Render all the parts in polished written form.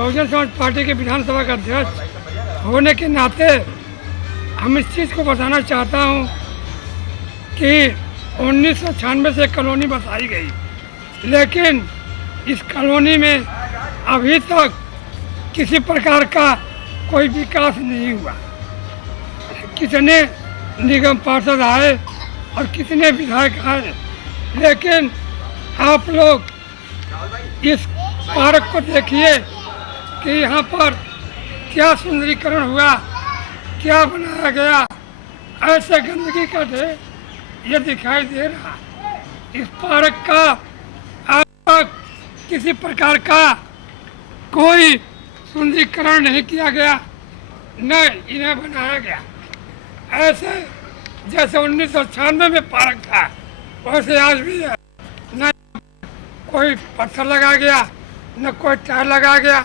Bahujan Samaj party के विधानसभा का अध्यक्ष होने के नाते हम इस चीज़ को बताना चाहता हूँ कि 1996 से कॉलोनी बसाई गई, लेकिन इस कॉलोनी में अभी तक किसी प्रकार का कोई विकास नहीं हुआ। कितने निगम पार्षद आए और कितने विधायक आए, लेकिन आप लोग इस पार्क को देखिए कि यहाँ पर क्या सुंदरीकरण हुआ, क्या बनाया गया। ऐसे गंदगी का ढेर ये दिखाई दे रहा। इस पार्क का आज तक किसी प्रकार का कोई सुंदरीकरण नहीं किया गया, न इन्हें बनाया गया। ऐसे जैसे 1996 में पार्क था वैसे आज भी है। न कोई पत्थर लगा गया, न कोई टायर लगा गया,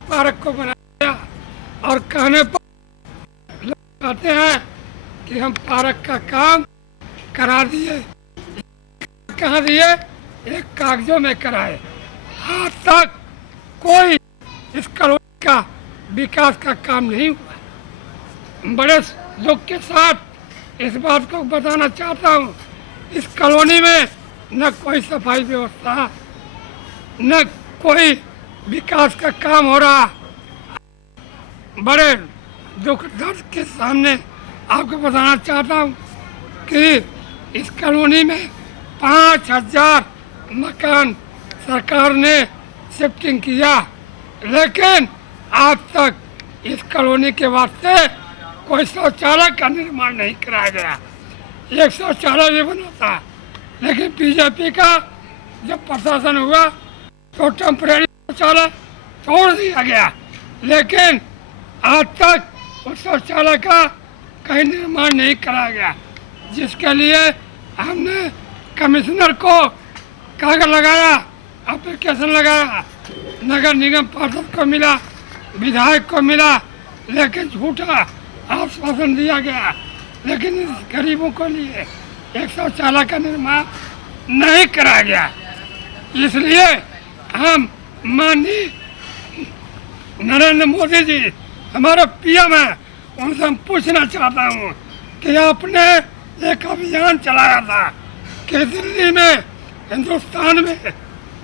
पार्क को बनाया गया। और कहने पर लोग कहते हैं कि हम पार्क का काम करा दिए। कहाँ दिए? एक कागजों में कराए। आज तक कोई इस कॉलोनी का विकास का काम नहीं हुआ। बड़े दुख के साथ इस बात को बताना चाहता हूँ, इस कॉलोनी में न कोई सफाई व्यवस्था, न कोई विकास का काम हो रहा। बड़े दुख दर्द के सामने आपको बताना चाहता हूँ कि इस कॉलोनी में 5000 मकान सरकार ने शिफ्टिंग किया, लेकिन आज तक इस कॉलोनी के वास्ते कोई शौचालय का निर्माण नहीं कराया गया। एक शौचालय भी बना था, लेकिन बीजेपी का जब प्रशासन हुआ तो टेम्परेरी शौचालय छोड़ दिया गया, लेकिन आज तक उस शौचालय का कहीं निर्माण नहीं कराया गया, जिसके लिए हमने कमिश्नर को कागज लगाया, एप्लीकेशन लगाया, नगर निगम पार्षद को मिला, विधायक को मिला, लेकिन झूठा आश्वासन दिया गया। लेकिन इस गरीबों के लिए एक शौचालय का निर्माण नहीं कराया गया। इसलिए हम माननीय नरेंद्र मोदी जी हमारा पीएम है, उनसे हम पूछना चाहता हूँ कि आपने एक अभियान चलाया था कि दिल्ली में, हिंदुस्तान में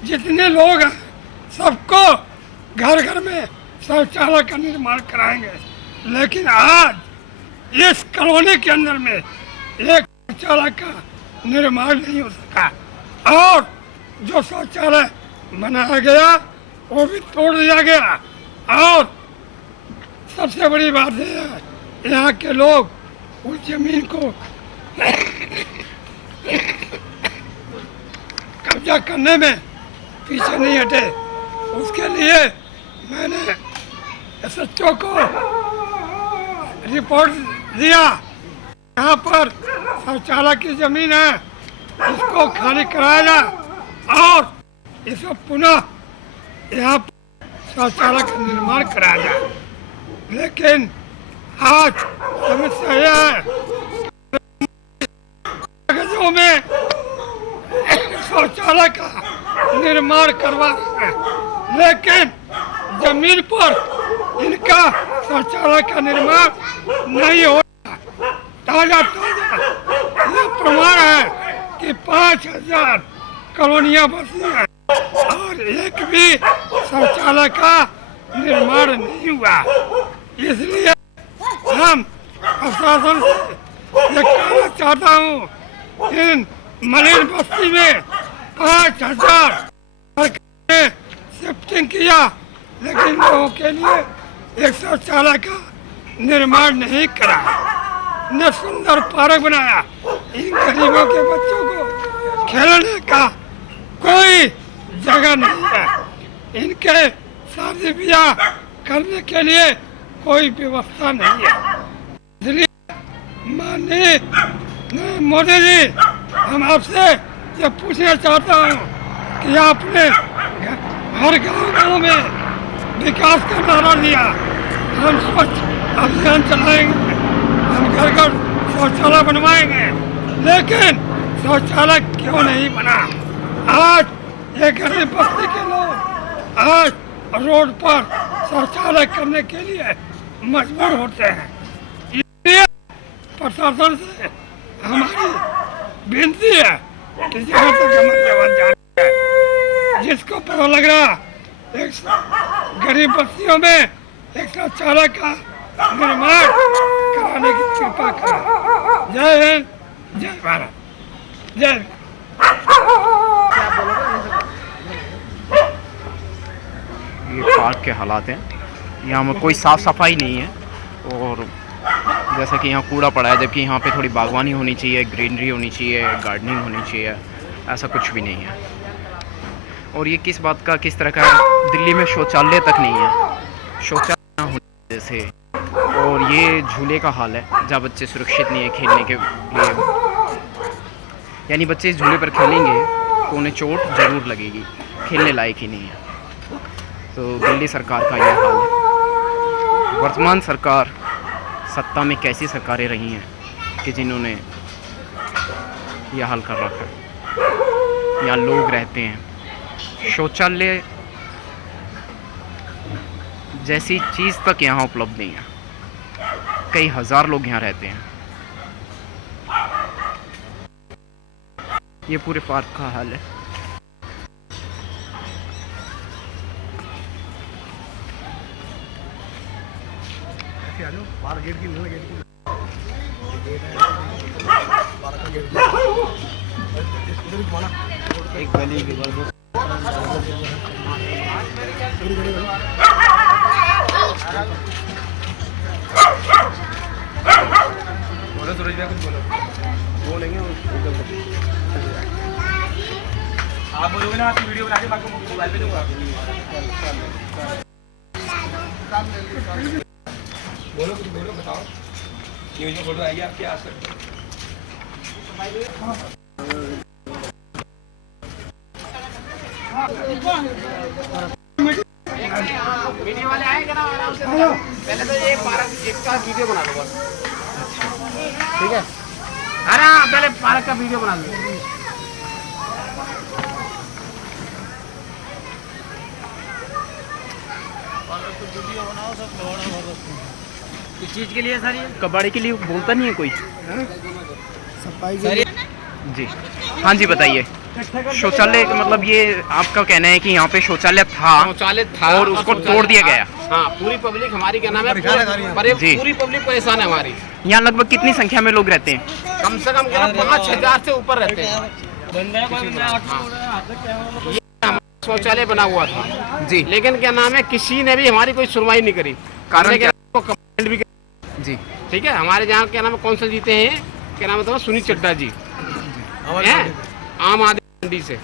जितने लोग हैं सबको घर घर में शौचालय का निर्माण कराएंगे, लेकिन आज इस कॉलोनी के अंदर में एक शौचालय का निर्माण नहीं हो सका और जो शौचालय बनाया गया वो भी तोड़ दिया गया। और सबसे बड़ी बात यह है, यहाँ के लोग उस जमीन को कब्जा करने में पीछे नहीं हटे। उसके लिए मैंने एसएचओ को रिपोर्ट दिया, यहाँ पर शौचालय की जमीन है, इसको खाली कराया जाए और इसको पुनः यहाँ पर शौचालय का निर्माण कराया जाए। लेकिन आज समस्या यह है, कागजों में शौचालय का निर्माण करवा रहे हैं, लेकिन जमीन पर इनका शौचालय का निर्माण नहीं हो रहा। ताजा यह प्रमाण है कि 5000 कॉलोनियां बसी हैं और एक भी शौचालय का निर्माण नहीं हुआ। इसलिए हम प्रशासन से ये कहना चाहता हूँ, इन मलिन बस्ती में 5000 सरकार ने शिफ्टिंग किया, लेकिन लोगों के लिए एक शौचालय का निर्माण नहीं करा, न सुंदर पार्क बनाया। इन गरीबों के बच्चों को खेलने का कोई जगह नहीं है, इनके शादी ब्याह करने के लिए कोई व्यवस्था नहीं है। इसलिए माननीय मोदी जी, हम आपसे ये पूछना चाहता हूँ कि आपने हर गांव में विकास का नारा दिया, हम स्वच्छ अभियान चलाएंगे, हम घर घर शौचालय बनवाएंगे, लेकिन शौचालय क्यों नहीं बना? आज ये गरीब बस्ती के लोग आज रोड पर शौचालय करने के लिए मजबूर होते हैं। इसलिए प्रशासन से हमारी विनती है कि जहाँ तक हमारे जाती है, जिसको पता लग रहा एक गरीब बस्तियों में एक शौचालय का निर्माण कराने की कृपा करें। जय हिंद, जय भारत, जय। ये पार्क के हालात हैं। यहाँ में कोई साफ़ सफाई नहीं है और जैसा कि यहाँ कूड़ा पड़ा है, जबकि यहाँ पे थोड़ी बागवानी होनी चाहिए, ग्रीनरी होनी चाहिए, गार्डनिंग होनी चाहिए, ऐसा कुछ भी नहीं है। और ये किस बात का, किस तरह का है, दिल्ली में शौचालय तक नहीं है, शौचालय ना होने की वजह से। और ये झूले का हाल है जहाँ बच्चे सुरक्षित नहीं है खेलने के लिए, यानी बच्चे इस झूले पर खेलेंगे तो उन्हें चोट ज़रूर लगेगी, खेलने लायक ही नहीं है। तो दिल्ली सरकार का यह हाल है। वर्तमान सरकार सत्ता में कैसी सरकारें रही हैं कि जिन्होंने यह हाल कर रखा है। यहाँ लोग रहते हैं, शौचालय जैसी चीज़ तक यहाँ उपलब्ध नहीं है। कई हज़ार लोग यहाँ रहते हैं। ये पूरे पार्क का हाल है। एक गली के बोलो सूरज भैया, कुछ बोलेंगे आप बोलोगे ना, आपकी वीडियो बना के आपको मोबाइल पे दूंगा। बोलो कुछ बोलो, बताओ न्यूज़ में फोटो आएगी आपकी आज तक। वीडियो वाले आएंगे ना आराम से, पहले तो ये पार्क इसका वीडियो बना लो बस, ठीक है? अरे हाँ, पहले पार्क का वीडियो बना लो। किस चीज़ के लिए सर? ये कबाड़ी के लिए बोलता नहीं है कोई? सफाई के लिए जी हाँ जी, बताइए। शौचालय मतलब ये आपका कहना है कि यहाँ पे शौचालय था और उसको तोड़ दिया गया। हाँ, पूरी पब्लिक हमारी क्या नाम है, जी। पूरी पब्लिक परेशान है हमारी। यहाँ लगभग कितनी संख्या में लोग रहते हैं? कम से कम 5,000 से ऊपर रहते हैं। ये हमारा शौचालय बना हुआ था जी, लेकिन क्या नाम है, किसी ने भी हमारी कोई सुनवाई नहीं करी। कारण क्या? कंप्लेंट भी जी ठीक है। हमारे जहाँ क्या नाम है, कौंसिल जीते हैं, क्या नाम है, सुनील चड्डा जी हैं, आम आदमी मंडी से।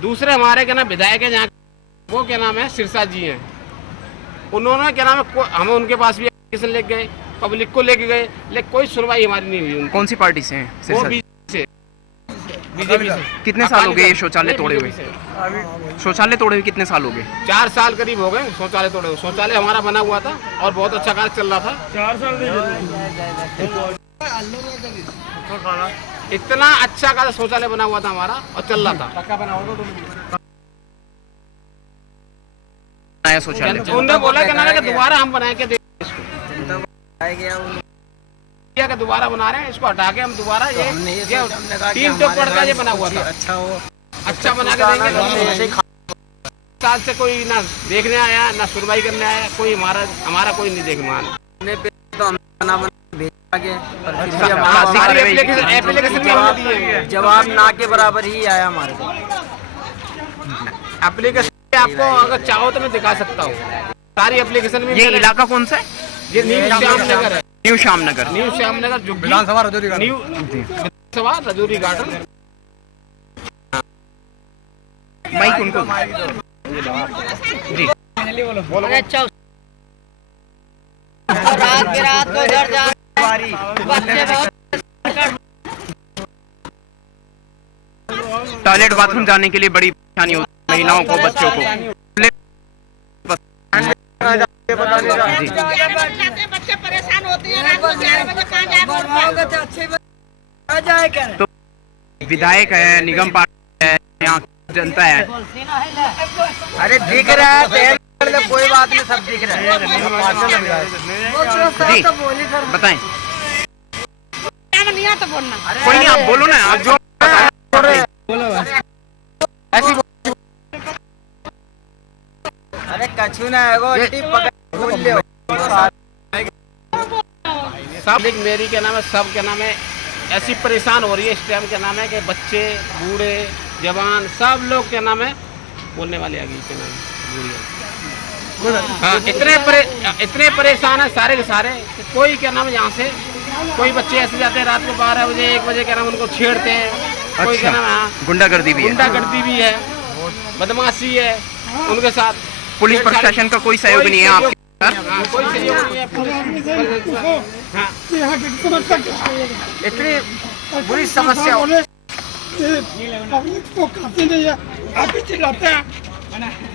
दूसरे हमारे क्या नाम विधायक है जहाँ, वो क्या नाम है, सिरसा जी हैं। उन्होंने क्या नाम है, हमें उनके पास भी एप्लीकेशन लेके गए, पब्लिक को लेके गए, लेकिन कोई सुनवाई हमारी नहीं हुई। कौन सी पार्टी से हैं? वो बीजेपी से। कितने साल हो गए ये शौचालय तोड़े हुए? शौचालय तोड़े हुए कितने साल हो गए? 4 साल करीब हो गए शौचालय तोड़े हुए। शौचालय हमारा बना हुआ था और बहुत अच्छा कार्य चल रहा था। 4 साल इतना अच्छा कार्य शौचालय बना हुआ था हमारा और चल रहा था। नया शौचालय उन्होंने बोला कि ना कि दोबारा हम बना के कि दोबारा बना रहे हैं, इसको हटा के हम दोबारा ये 3 टोकड़ का ये बना हुआ था। अच्छा बना के देंगे। साल से कोई ना देखने आया ना सुनवाई करने आया, कोई हमारा कोई नहीं देख मान। जवाब ना के बराबर ही आया हमारे को। एप्लीकेशन आपको अगर चाहो तो मैं दिखा सकता हूँ सारी एप्लीकेशन में। ये इलाका कौन सा है? ये न्यू श्यामनगर है। न्यू श्यामनगर। न्यू श्यामनगर जो विधानसभा रजौरी गार्डन। न्यू विधानसभा रजौरी गार्डन। माइक उनको जी बोलो। अच्छा, रात के रात को घर जा बच्चे बहुत टॉयलेट बाथरूम जाने के लिए बड़ी परेशानी होती है महिलाओं को, बच्चों को। जी बच्चे परेशान होते हैं, रात को 11 बजे कहाँ जाए। तो विधायक है, निगम पार्टी है, यहाँ जनता है। अरे दिख रहा है कोई बात नहीं, सब दिख रहा है। जी बताएं। नहीं आता बोलना। कोई नहीं, आप बोलो ना, आप जो ऐसी अरे कछु ना है वो बोल ले। सब एक मेरी क्या नाम है, सब क्या नाम है, ऐसी परेशान हो रही है इस टाइम क्या नाम है कि बच्चे बूढ़े जवान सब लोग क्या नाम है बोलने वाले आ गए क्या नाम है बूढ़ी। हाँ, इतने परेशान है सारे के सारे कि कोई क्या नाम है यहाँ से कोई बच्चे ऐसे जाते हैं रात को 12 बजे 1 बजे क्या नाम उनको छेड़ते हैं। कोई क्या नाम है गुंडागर्दी भी है, गुंडागर्दी भी है, बदमाशी है उनके साथ। पुलिस प्रशासन का कोई सहयोग नहीं है आपके साथ? हाँ, कोई सहयोग नहीं है। हाँ, यहाँ की समस्या क्या है? इतनी बुरी समस्या हो पब्लिक को खाती नहीं है, आप ही चिल्लाते हैं,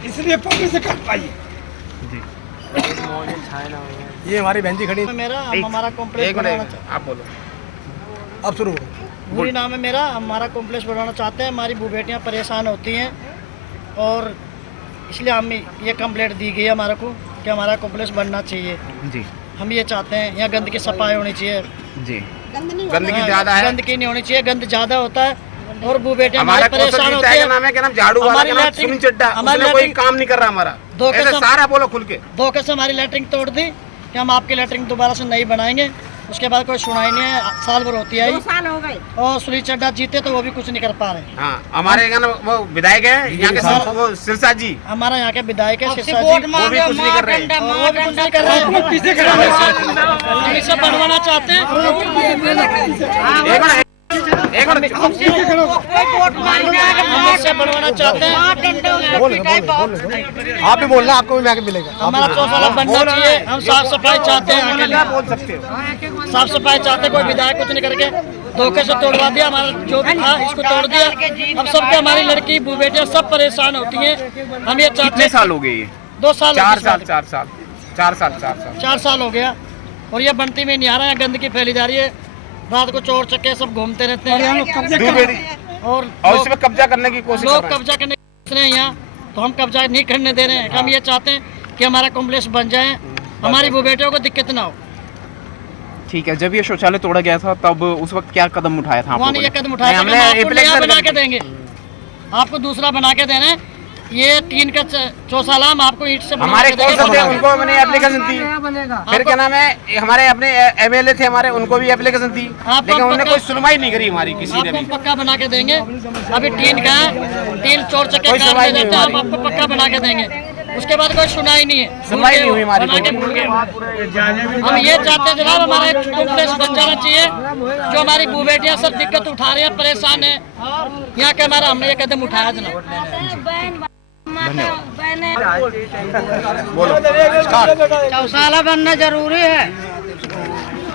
इसलिए पब्लिक से काट पाइए। ये हमारी बहन जी खड़ी है। मेरा हम हमारा कॉम्प्लेक्स एक बनवाना मिनट आप बोलो। अब शुरू पूरी नाम है मेरा, हमारा कॉम्प्लेक्स बनवाना चाहते हैं। हमारी बू बेटियाँ परेशान होती हैं और इसलिए हम ये कंप्लेंट दी गई है हमारे को कि हमारा कॉम्प्लेक्स बनना चाहिए। जी हम ये चाहते हैं यहाँ गंदगी सफाई होनी चाहिए, जी गंदगी ज्यादा है, गंदगी नहीं होनी चाहिए, गंद ज़्यादा होता है और बू बेटियाँ हमारा हमारे परेशान होती क्या है। नाम है क्या नाम झाड़ू वाला हमारी क्या नाम लैट्रिन- सुनील चड्डा, हमारी उसने कोई लैट्रिन- काम नहीं कर रहा हमारा। धोखे ऐसे से- सारा बोलो खुल के। धोखे से हमारी लैट्रिन तोड़ दी कि हम आपकी लैट्रिन दोबारा से नहीं बनाएंगे। उसके बाद कोई सुनाई नहीं है, साल भर होती आई 2 साल हो गए। और सुनील चड्डा जीते तो वो भी कुछ नहीं कर पा रहे। हाँ, हमारे क्या नाम वो विधायक है यहाँ के वो सिरसा जी, हमारा यहाँ के विधायक है सिरसा जी, वोट वो भी मांगे, कुछ नहीं कर रहे। और वो भी कुछ नहीं कर रहे हैं। पीछे खड़ा है। हम इसे बनवाना चाहते हैं। एक मिनट हम इसे बनवाना चाहते हैं। आप भी बोलना, आपको भी मैक मिलेगा। हमारा चौसाला बनना चाहिए। हम साफ सफाई चाहते हैं यहाँ के लिए, बोल सकते हो। साफ सफाई चाहते हैं। कोई विधायक कुछ नहीं करके धोखे से तोड़वा दिया, हमारा जो भी था इसको तोड़ दिया। अब सबके हमारी लड़की बू बेटियाँ सब परेशान होती हैं। हम ये चाहते कितने हैं। साल हो गए ये? 2 साल 4 साल 4 साल हो गया और ये बनती में नहीं आ रहा है। गंदगी फैली जा रही है, रात को चोर चक्के सब घूमते रहते हैं और और इसमें कब्जा करने की कोशिश कर लोग रहे हैं। कब्जा करने की कोशिश रहे हैं यहाँ, तो हम कब्जा नहीं करने दे रहे हैं। हम ये चाहते हैं कि हमारा कॉम्प्लेक्स बन जाए, हमारी वो बेटियों को दिक्कत ना हो। ठीक है, जब ये शौचालय तोड़ा गया था तब उस वक्त क्या कदम उठाया था वहाँ ने ये आपने? कदम उठाया था कि हमने हम आपको एप्लीकेशन नया बना के कर दी। देंगे, आपको दूसरा बना के देना है। ये 3 का चौसाला हम आपको ईंट से बना हमारे के कौन देंगे। सकते हैं उनको मैंने एप्लीकेशन दी, फिर क्या नाम है हमारे अपने एमएलए थे हमारे, उनको भी एप्लीकेशन दी, आपको लेकिन उन्होंने पक्का- कोई सुनवाई नहीं करी हमारी किसी ने आपको भी। हम पक्का बना के देंगे। अभी 3 का है, 3 चोर चक्के कोई कार सुनवाई ले नहीं जाते हैं, हुई हम आपको पक्का बना के देंगे। उसके बाद कोई सुनाई नहीं है, सुनवाई नहीं हुई हमारी बना के कोई। भूल गए। हम ये चाहते हैं जनाब हमारा एक कॉम्प्लेक्स बन जाना चाहिए। जो हमारी बू बेटियाँ सब दिक्कत उठा रही है, परेशान है, यहाँ के हमारा हमने ये कदम उठाया जनाब। चौसाला बनना जरूरी है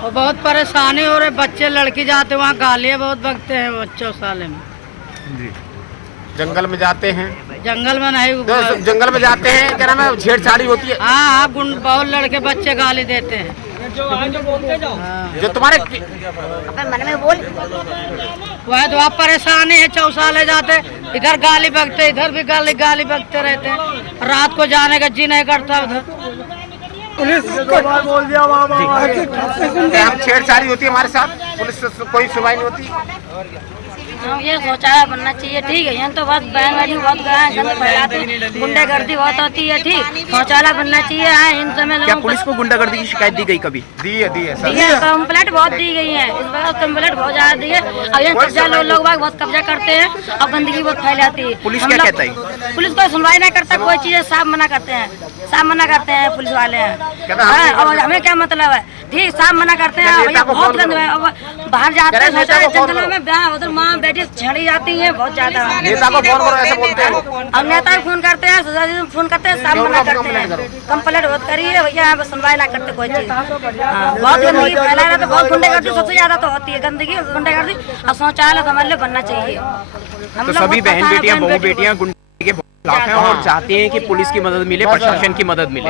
और बहुत परेशानी हो रही। बच्चे लड़की जाते वहाँ गालियाँ बहुत बकते हैं वो चौसाले में। जंगल में जाते हैं जंगल में नहीं, तो जंगल में जाते हैं क्या नाम है छेड़छाड़ी होती है। हाँ हाँ बहुत लड़के बच्चे गाली देते हैं। जो तुम्हारे वह तो आप परेशानी है, चौसाले जाते इधर गाली बकते, इधर भी गाली बकते रहते हैं। रात को जाने का जी नहीं करता उधर। पुलिस क्या हम छेड़छाड़ी होती है हमारे साथ, पुलिस से कोई सुनवाई नहीं होती। ये शौचालय बनना चाहिए, ठीक है। यहाँ तो बहुत बहनबाजी बहुत गंद फैलाते हैं, गुंडागर्दी बहुत होती है, ठीक। शौचालय बनना चाहिए। हाँ, इन समय क्या लोगों पुलिस को गुंडागर्दी की शिकायत दी गई कभी? दी है सर। कंप्लेंट बहुत दी गई है, इस बार कंप्लेंट बहुत ज्यादा दी है। अब यहाँ कब्जा लोग बाग बहुत कब्जा करते हैं और गंदगी बहुत फैलाती है। पुलिस हम क्या लोग- कहता है? पुलिस कोई सुनवाई नहीं करता, कोई चीज साफ मना करते हैं, साफ मना करते हैं पुलिस वाले हैं। कहता हाँ, और हमें क्या मतलब है, ठीक, साफ मना करते हैं। नेता भैया को बहुत फोन गंद करो। है, अब बाहर जाते हैं नेता को फोन जंगलों करो। में, उधर माँ बेटी छड़ी जाती है बहुत ज्यादा। नेता को फोन करो, ऐसे बोलते हैं। हम नेता को फोन करते हैं, सोसाइटी में फोन करते हैं, सब क्यों मना आप करते कंप्लेंट हैं। करो? कंप्लेंट बहुत करिए भैया, यहाँ पे सुनवाई ना करते कोई चीज। हाँ, बहुत गंदगी फैला रहा, तो बहुत गुंडागर्दी सबसे ज्यादा तो होती है, गंदगी गुंडागर्दी। और शौचालय तो हमारे लिए बनना चाहिए। हम तो लोग सभी बहुत बहन परेशान बेटियां हैं, बहू बेटियां गुंडे के खिलाफ हैं और चाहते हैं कि पुलिस की मदद मिले, प्रशासन की मदद मिले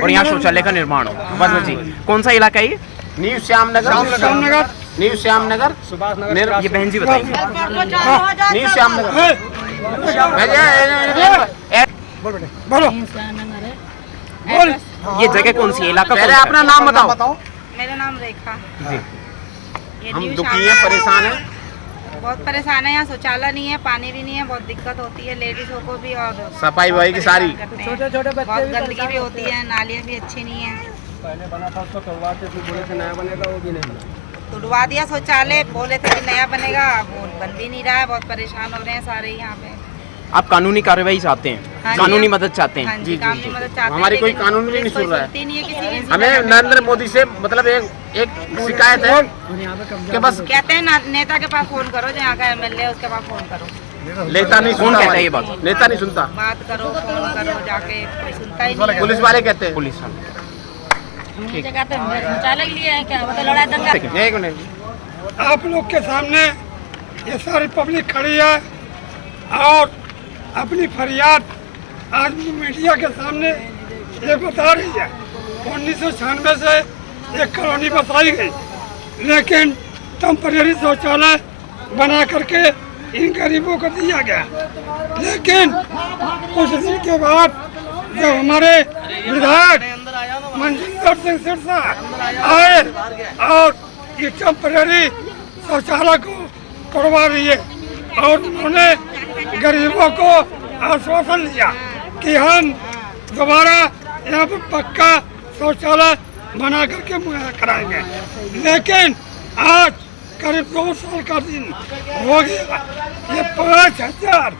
और यहाँ शौचालय का निर्माण हो। बस जी, कौन सा इलाका है ये? न्यू श्यामनगर, न्यू श्यामनगर, ये बहन जी बताइए। न्यू श्यामनगर। बोल। ये जगह कौन सी है, इलाका पहले कौन सा अपना नाम बताओ। मेरा नाम रेखा। ये हम न्यू दुखी हैं, शाखा परेशान हैं। बहुत परेशान है। यहाँ शौचालय नहीं है, पानी भी नहीं है, बहुत दिक्कत होती है लेडीजों को भी और सफाई वफाई की सारी छोटे छोटे बहुत गंदगी भी होती है, नालियाँ भी अच्छी नहीं है। तुड़वा दिया शौचालय, बोले थे कि नया बनेगा, वो बन भी नहीं रहा है। बहुत परेशान हो रहे हैं सारे यहाँ पे। आप कानूनी कार्रवाई चाहते हैं, हाँ जी, कानूनी हम- मदद चाहते हाँ हैं। जी, कानूनी मदद चाहते हैं, हमारी कोई लेकिन कानून भी नहीं पुलिस सुन कोई रहा है। सुनती नहीं है किसी की। हमें नरेंद्र मोदी से मतलब एक शिकायत है कि बस कहते हैं नेता के पास फोन करो, जो यहाँ का एमएलए है उसके पास फोन करो। नेता नहीं कौन सुनता। कहता है ये बात? नेता नहीं सुनता, बात करो, फोन करो जाके, कोई सुनता ही नहीं है। पुलिस वाले कहते हैं। पुलिस वाले। मुझे कहते हैं शौचालय के लिए है क्या, मतलब लड़ाई दंगा। एक मिनट, आप लोग के सामने ये सारी पब्लिक खड़ी है और अपनी फरियाद आज मीडिया के सामने ये बता रही है। 1996 से एक कॉलोनी बसाई गई, लेकिन टेम्परेरी शौचालय बना करके इन गरीबों को दिया गया। लेकिन कुछ दिन के बाद जब हमारे विधायक मनजिंदर सिंह सिरसा आए और ये टेम्परेरी शौचालय को तोड़वा दिए और उन्होंने गरीबों को आश्वासन दिया कि हम दोबारा यहाँ पर पक्का शौचालय बना करके मुहैया कराएंगे। लेकिन आज करीब 2 साल का दिन हो गया, ये 5000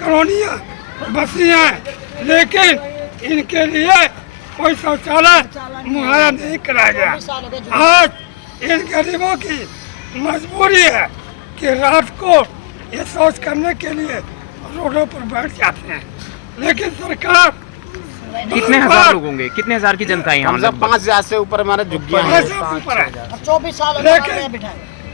कॉलोनियाँ बसी हैं, लेकिन इनके लिए कोई शौचालय मुहैया नहीं कराया गया। आज इन गरीबों की मजबूरी है कि रात को ये शौच करने के लिए रोडों पर बैठ जाते हैं, लेकिन सरकार कितने हजार लोग होंगे, कितने हजार की जनता है यहाँ? हम सब 5000 से ऊपर हमारे झुग्गियाँ हैं। 5000 ऊपर है। 24 साल लेकिन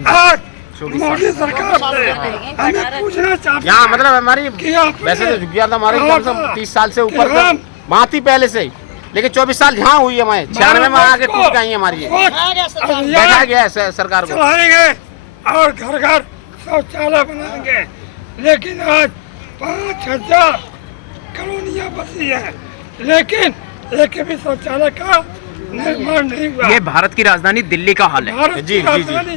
आज मोदी सरकार से हमें पूछना चाहते यहाँ हैं मतलब हमारी कि आपने वैसे तो झुग्गियाँ तो हमारी कहा कम से कम था 30 साल से कि ऊपर हम वहाँ थी पहले से ही, लेकिन 24 साल यहाँ हुई है। हमारे 96 में आगे टूट गई है हमारी, बैठा गया है सरकार को। चलाएंगे और घर घर शौचालय बनाएंगे, लेकिन आज 5000 कॉलोनियाँ बसी है, लेकिन एक भी शौचालय का निर्माण नहीं हुआ। ये भारत की राजधानी दिल्ली का हाल है। भारत की जी, जी, जी। राजधानी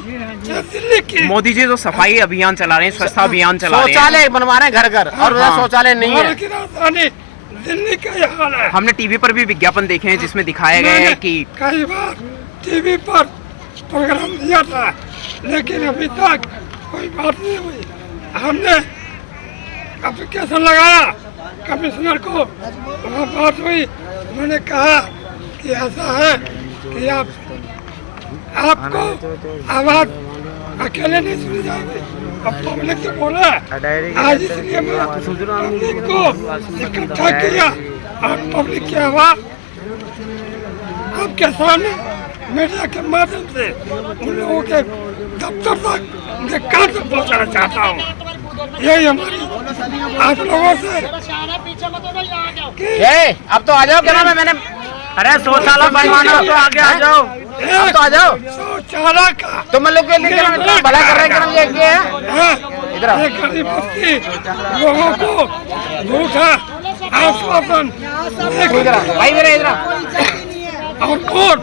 ये दिल्ली की मोदी जी जो सफाई अभियान चला रहे हैं, स्वच्छता अभियान चला रहे हैं, शौचालय बनवा रहे हैं घर घर, और हाँ। शौचालय नहीं है। भारत की राजधानी दिल्ली का ये हाल है। हमने टीवी पर भी विज्ञापन देखे हैं जिसमें दिखाया गया है मैंने कि कई बार टीवी पर प्रोग्राम दिया था, लेकिन अभी तक कोई बात नहीं हुई। हमने एप्लीकेशन लगाया कमिश्नर को, वहाँ बात हुई, उन्होंने कहा कि ऐसा है कि आपको आवाज अकेले नहीं सुनी जाएगी, अब पब्लिक से बोला। आज इसलिए मैं पब्लिक को इकट्ठा किया और पब्लिक की आवाज आपके सामने मीडिया के माध्यम से उन लोगों के दफ्तर तक उनके कान तक पहुँचाना चाहता हूँ। यही हमारी आप लोगों से अब तो आ जाओ, क्या नाम है? मैंने अरे शौचालय बनवाना, तो आगे आ जाओ, अब तो आ जाओ। शौचालय का तुम लोग के लिए भला कर रहे हैं, इधर आओ। एक गरीब बस्ती लोगों को झूठा आश्वासन भाई मेरे इधर और वोट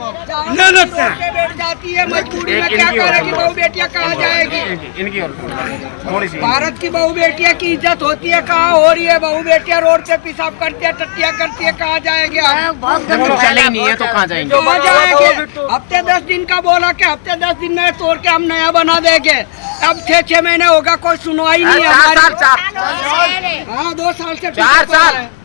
ले लेते हैं। बैठ जाती है मजबूरी में, क्या करेगी बहू बेटियां, कहाँ जाएगी? इनकी ओर थोड़ी सी भारत की बहू बेटियां की इज्जत होती है, कहाँ हो रही है? बहू बेटियां रोड पे पेशाब करती है, टट्टियां करती है, कहाँ जाएंगे हम? शौचालय ही नहीं है तो कहाँ जाएंगे? कहाँ जाएंगे? हफ्ते 10 दिन का बोला कि हफ्ते 10 दिन में तोड़ के हम नया बना देंगे। अब 6 महीने होगा, कोई सुनवाई नहीं है हमारी। हाँ, 2 साल से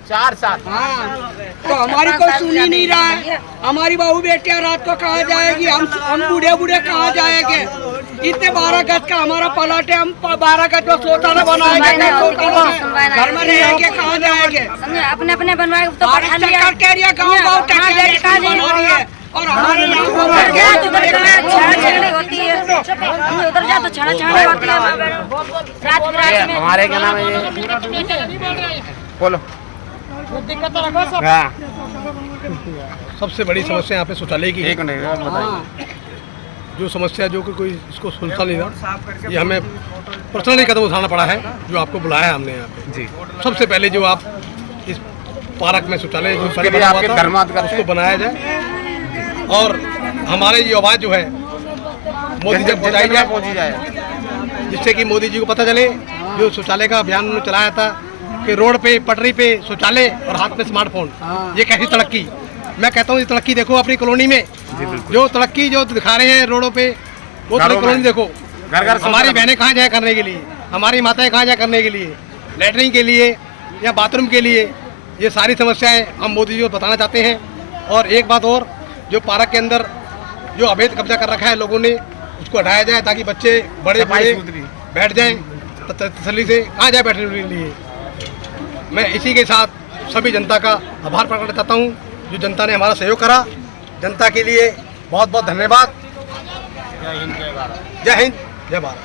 4 साल हाँ, तो हमारी कोई सुन ही नहीं रहा है। हमारी बहू बेटियां रात को कहाँ जाएगी? हम बूढ़े बूढ़े कहाँ जाएंगे? इतने 12 गज का हमारा पलाट है, हम 12 गज में शौचालय बनाएंगे, घर में रहेंगे, कहाँ जाएंगे? अपने अपने बनवाए तो भारत सरकार कह रही है गाँव गाँव टैक्स बना रही है, और हमारे होती है, उधर जा तो छाड़ा छाड़ा होती है। हमारे क्या नाम है ये? बोलो। हाँ। सबसे बड़ी समस्या यहाँ पे शौचालय की है। एक मिनट बताइए। जो समस्या जो कि कोई इसको सुलझा नहीं रहा, ये हमें पर्सनली कदम उठाना पड़ा है, जो आपको बुलाया है हमने यहाँ पे। जी, सबसे पहले जो आप इस पार्क में शौचालय जो उसके लिए आपके धर्मार्थ करते उसको बनाया जाए और हमारे ये आवाज़ जो है मोदी तक पहुँचाई जाए, जिससे कि मोदी जी को पता चले। जो शौचालय का अभियान उन्होंने चलाया था कि रोड पे पटरी पे शौचालय और हाथ में स्मार्टफोन, ये कैसी तरक्की। मैं कहता हूँ ये तरक्की देखो अपनी कॉलोनी में, जो तरक्की जो दिखा रहे हैं रोडों पे, वो कॉलोनी देखो। घर हमारी बहनें कहाँ जाए करने के लिए, हमारी माताएं कहाँ जाए करने के लिए, लेटरिन के लिए या बाथरूम के लिए, ये सारी समस्याएं हम मोदी जी को बताना चाहते हैं। और एक बात और, जो पार्क के अंदर जो अवैध कब्जा कर रखा है लोगों ने, उसको हटाया जाए ताकि बच्चे बड़े बैठ जाएं तसल्ली से, कहाँ जाए बैठने के लिए। मैं इसी के साथ सभी जनता का आभार प्रकट करता हूँ, जो जनता ने हमारा सहयोग करा। जनता के लिए बहुत बहुत धन्यवाद। जय हिंद, जय भारत।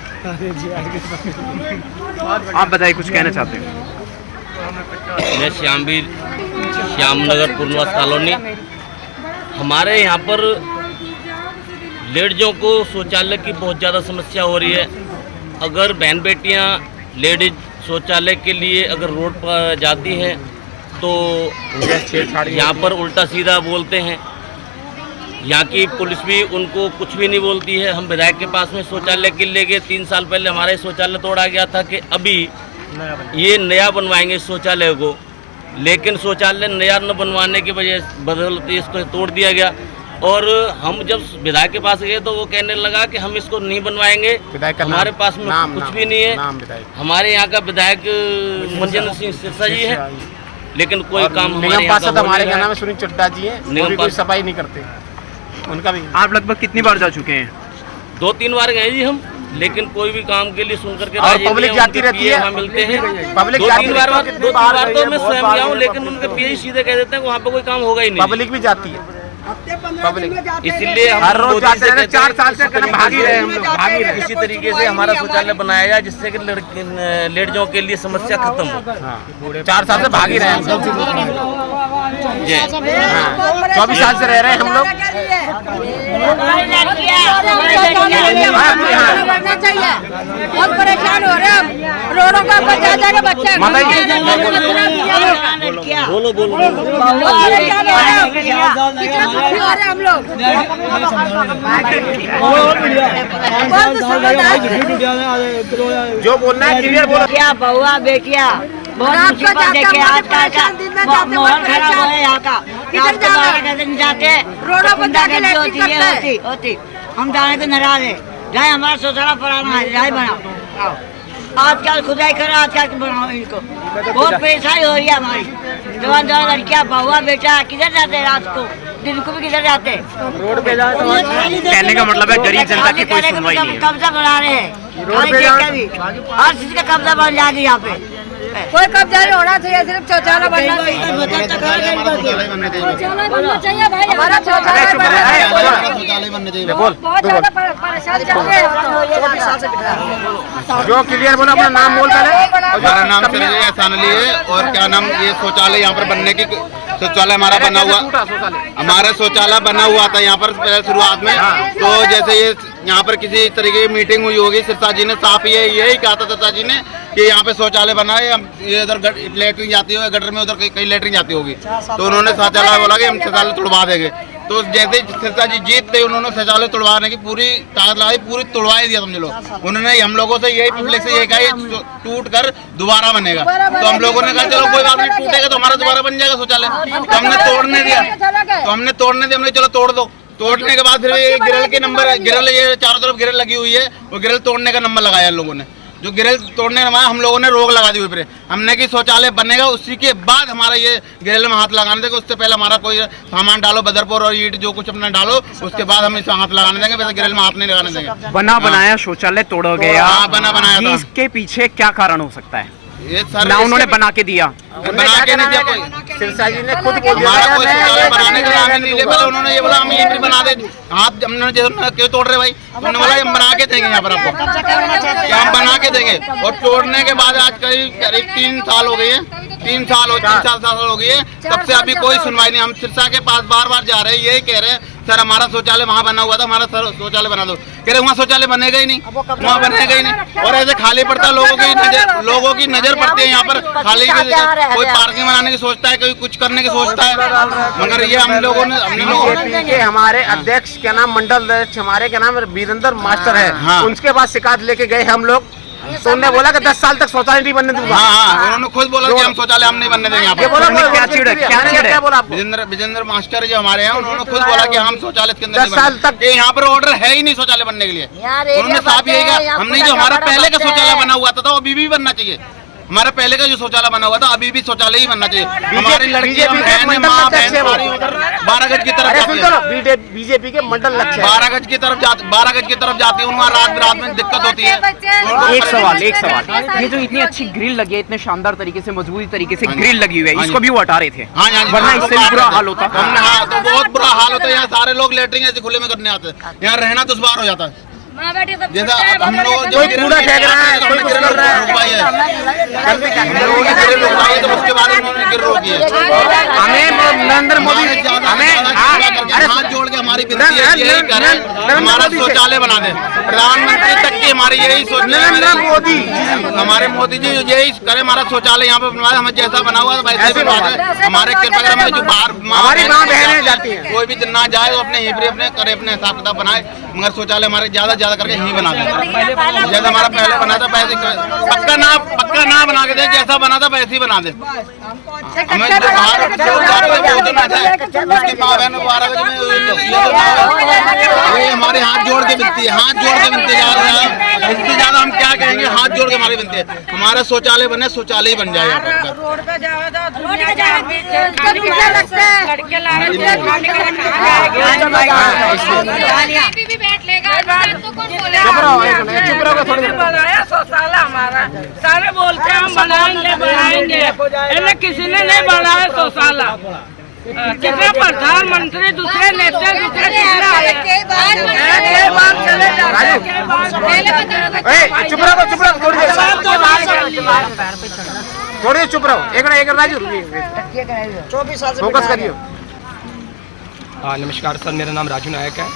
आप बताइए, कुछ कहना चाहते हैं? मैं श्यामनगर पूर्णवास कॉलोनी। हमारे यहाँ पर लेडीजों को शौचालय की बहुत ज़्यादा समस्या हो रही है। अगर बहन बेटियाँ लेडीज शौचालय के लिए अगर रोड पर जाती हैं तो यहाँ पर उल्टा सीधा बोलते हैं। यहाँ की पुलिस भी उनको कुछ भी नहीं बोलती है। हम विधायक के पास में शौचालय के लिए गए, 3 साल पहले हमारा शौचालय तोड़ा गया था कि अभी ये नया बनवाएंगे शौचालय को, लेकिन शौचालय नया न बनवाने की वजह बदलते इसको तोड़ दिया गया। और हम जब विधायक के पास गए तो वो कहने लगा कि हम इसको नहीं बनवाएंगे, हमारे पास में कुछ भी नहीं है। हमारे यहाँ का विधायक मंजन सिंह सिरसा जी है, लेकिन कोई काम हमारे यहाँ नाम सुनील चड्डा जी है, निगम कोई सफाई नहीं करते उनका भी। आप लगभग कितनी बार जा चुके हैं? 2-3 बार गए जी हम, लेकिन कोई भी काम के लिए सुन करके और पब्लिक जाती रहती है, वहाँ मिलते हैं। पब्लिक 2-3 बार तो मैं स्वयं गया हूँ, लेकिन उनके पीए सीधे कह देते हैं वहाँ पे कोई काम होगा ही नहीं। पब्लिक भी जाती है, पब्लिक इसलिए हम हर रोज जाते हैं। 4 साल से भाग ही रहे हम लोग, भाग ही रहे। इसी तरीके से हमारा शौचालय बनाया जाए जिससे कि लेडीजों के लिए समस्या खत्म हो। 4 साल से भाग ही रहे हैं 24 साल से रह रहे हैं हम लोग। बहुत परेशान हो रहे हैं, रोडों का बच्चे बोलो बोलो हम लोग। जो बोलना है क्लियर बोलो। क्या बहुआ बेटिया बहुत मुसीबत देखे, आज का माहौल खराब हो है यहाँ का। किधर जाते रोडों पर होती हम जाने को नाराज है। जाए हमारा शौचालय पुराना है, जाए बनाओ। आजकल खुदाई करो, आजकल बनाओ इनको। बहुत परेशानी हो रही है हमारी। जवान जवान लड़कियाँ बहुआ बेटा किधर जाते हैं रात को, दिन को भी किधर जाते हैं। रोड पे जाओ तो कहने का मतलब है गरीब जनता की कोई सुनवाई नहीं है। कब्जा बना रहे हैं, हर चीज का कब्जा बन जाएगी यहाँ पे। कोई कब्जा नहीं होना चाहिए, सिर्फ शौचालय बनना चाहिए। चाहिए भाई, हमारा शौचालय बनना चाहिए। बहुत ज्यादा परेशान चल रहे हैं। जो क्लियर बोला, अपना नाम बोल पहले। हमारा नाम सानली है और क्या नाम, ये शौचालय यहाँ पर बनने की, शौचालय हमारा बना हुआ, हमारा शौचालय बना हुआ था यहाँ पर पहले शुरुआत में। तो जैसे ये यहाँ पर किसी तरीके की मीटिंग हुई होगी, सिरसा जी ने साफ यही कहा था सिरसा जी ने कि यहाँ पे शौचालय बना है, ये इधर लेटरिन जाती होगी, गटर में उधर कहीं लेटरिन जाती होगी। तो उन्होंने शौचालय बोला कि हम शौचालय तुड़वा देंगे। तो जैसे सिरसा जी जीतते उन्होंने शौचालय तुड़वाने की पूरी ताकत लगाई, पूरी तुड़वा ही दिया समझ लो। उन्होंने हम लोगों से यही पब्लिक से यही कहा ये टूट कर दोबारा बनेगा। तो हम लोगों ने कहा चलो कोई बात नहीं, टूटेगा तो हमारा दोबारा बन जाएगा शौचालय। तो हमने तोड़ने दिया, हमने चलो तोड़ दो। तोड़ने के बाद फिर ये गिरल के नंबर, गिरल ये चारों तरफ गिरल लगी हुई है, वो गिरल तोड़ने का नंबर लगाया लोगों ने। जो गिरल तोड़ने का हम लोगों ने रोक लगा दी हुई फिर हमने कि शौचालय बनेगा, उसी के बाद हमारा ये गिरल में हाथ लगाने देंगे। उससे पहले हमारा कोई सामान डालो, बदरपुर और ईट जो कुछ अपना डालो, उसके बाद हम इसमें हाथ लगाने देंगे, वैसे गिरल में हाथ नहीं लगाने देंगे। बना बनाया शौचालय तोड़ा गया, बना बनाया। इसके पीछे क्या कारण हो सकता है? ये सर ना उन्होंने बना के दिया, बना के नहीं दिया कोई। सिरसा जी ने खुद बोल दिया हमारा कोई शौचालय बनाने का हमें नहीं दिया। उन्होंने ये बोला हम यहीं पर बना दे, हाथ हमने क्यों तोड़ रहे भाई, उन्होंने बोला हम बना के देंगे यहाँ पर आपको, क्या हम बना के देंगे। और तोड़ने के बाद आज करीब 3 साल हो गए हैं, 3 साल हो गई है, तब से अभी कोई सुनवाई नहीं। हम सिरसा के पास बार बार जा रहे हैं, यही कह रहे हैं सर हमारा शौचालय वहाँ बना हुआ था, हमारा शौचालय बना दो। कह रहे वहाँ शौचालय बनेगा ही नहीं, वहाँ बनेगा ही नहीं। और ऐसे खाली पड़ता है, लोगों की नजर पड़ती है यहाँ पर खाली। कोई पार्किंग बनाने की सोचता है, कोई कुछ करने की सोचता है, मगर ये हम लोगों ने के हमारे अध्यक्ष क्या नाम मंडल अध्यक्ष हमारे क्या नाम वीरेंद्र मास्टर है, हाँ। उनके पास शिकायत लेके गए हम लोग, तो उन्होंने बोला कि 10 साल तक शौचालय नहीं बनने दूंगा। हाँ, उन्होंने खुद बोला कि हम शौचालय हम नहीं बनने देंगे यहाँ पर। क्या बोला आपको? विजेंद्र मास्टर जो हमारे हैं, उन्होंने खुद बोला कि हम शौचालय के अंदर 10 साल तक यहाँ पर ऑर्डर है ही नहीं शौचालय बनने के लिए। उन्होंने साफ यही कहा, हमने जो हमारा पहले का शौचालय बना हुआ था अभी भी बनना चाहिए। हमारा पहले का जो शौचालय बना हुआ था अभी भी शौचालय ही बनना चाहिए। हमारी लड़कियां बहन माँ बहन सारी उधर 12 गज की तरफ जाती है, बीजेपी के मंडल लक्ष्य 12 गज की तरफ जाती है, वहाँ रात में दिक्कत होती है। एक सवाल, ये जो इतनी अच्छी ग्रिल लगी है, इतने शानदार तरीके से मजबूती तरीके से ग्रिल लगी हुई है, इसको भी वो हटा रहे थे, वरना इससे भी बुरा हाल होता। हमने बहुत बुरा हाल होता है। यहाँ सारे लोग लेटरिंग ऐसे खुले में करने आते हैं, यहाँ रहना दुश्वार हो जाता है। जैसा हम लोग जो कूड़ा फेंक रहा है, कोई कुछ कर रहा है, तो उसके बाद उन्होंने गिर रोकी है। हमें नरेंद्र मोदी हाथ जोड़ के हमारी विनती है, यही करें हमारा शौचालय बना दे। प्रधानमंत्री तक की हमारी यही सोच, हमारे मोदी जी यही करे, हमारा शौचालय यहाँ पे बनवाए। हमें जैसा बना हुआ वैसे भी बात है। हमारे कृपा में जो हमारी माँ बहनें जाती है, कोई भी ना जाए तो अपने करे, अपने हिसाब किताब बनाए, मगर शौचालय हमारे ज्यादा करके ही बना दे। जैसा हमारा पहले बना था वैसे पक्का ना बना के दे, जैसा बना था वैसे ही बना दे। हमें जो बाहर लोग जा रहे हैं वो तो ना जाए, उसकी माँ बहन 12 बजे में ये हमारे हाथ जोड़ के मिलती है, जा रहा है। इससे ज्यादा हम क्या कहेंगे, हाथ जोड़ के हमारी बनती है, हमारा शौचालय बने, शौचालय ही बन जाए। रोड पे जाओ बनाया शौचालय हमारा, सारे बोलते हैं हम बनाएंगे, इन्हें किसी ने नहीं बनाया शौचालय। कितने प्रधानमंत्री दूसरे नेता थोड़ी चुप रहो, एक राजू 24 साल से फोकस करिए। नमस्कार सर, मेरा नाम राजू नायक है।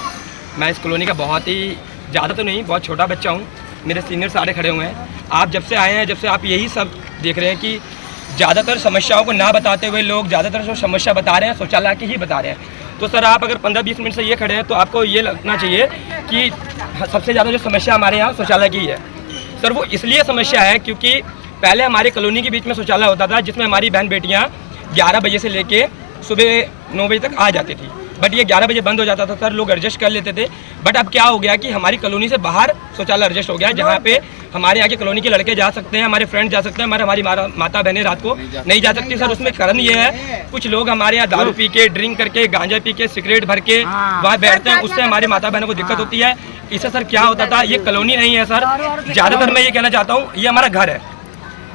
मैं इस कॉलोनी का बहुत ही ज़्यादा तो नहीं, बहुत छोटा बच्चा हूँ। मेरे सीनियर सारे खड़े हुए हैं। आप जब से आए हैं, जब से आप यही सब देख रहे हैं कि ज़्यादातर समस्याओं को ना बताते हुए लोग ज़्यादातर जो समस्या बता रहे हैं शौचालय की ही बता रहे हैं। तो सर आप अगर 15-20 मिनट से ये खड़े हैं तो आपको ये लगना चाहिए कि सबसे ज़्यादा जो समस्या हमारे यहाँ शौचालय की है। सर वो इसलिए समस्या है क्योंकि पहले हमारे कॉलोनी के बीच में शौचालय होता था, जिसमें हमारी बहन बेटियाँ 11 बजे से लेके सुबह 9 बजे तक आ जाती थी। बट ये 11 बजे बंद हो जाता था सर, लोग एडजस्ट कर लेते थे। बट अब क्या हो गया कि हमारी कॉलोनी से बाहर शौचालय एडजस्ट हो गया, जहाँ पे हमारे यहाँ के कॉलोनी के लड़के जा सकते हैं, हमारे फ्रेंड जा सकते हैं, हमारी माता बहनें रात को नहीं जा सकती। सर उसमें कारण ये है, कुछ लोग हमारे यहाँ दारू पी के, ड्रिंक करके, गांजा पी के, सिगरेट भर के वहाँ बैठते हैं, उससे हमारी माता बहनों को दिक्कत होती है। इससे सर क्या होता था, ये कॉलोनी नहीं है सर, ज़्यादातर मैं ये कहना चाहता हूँ ये हमारा घर है।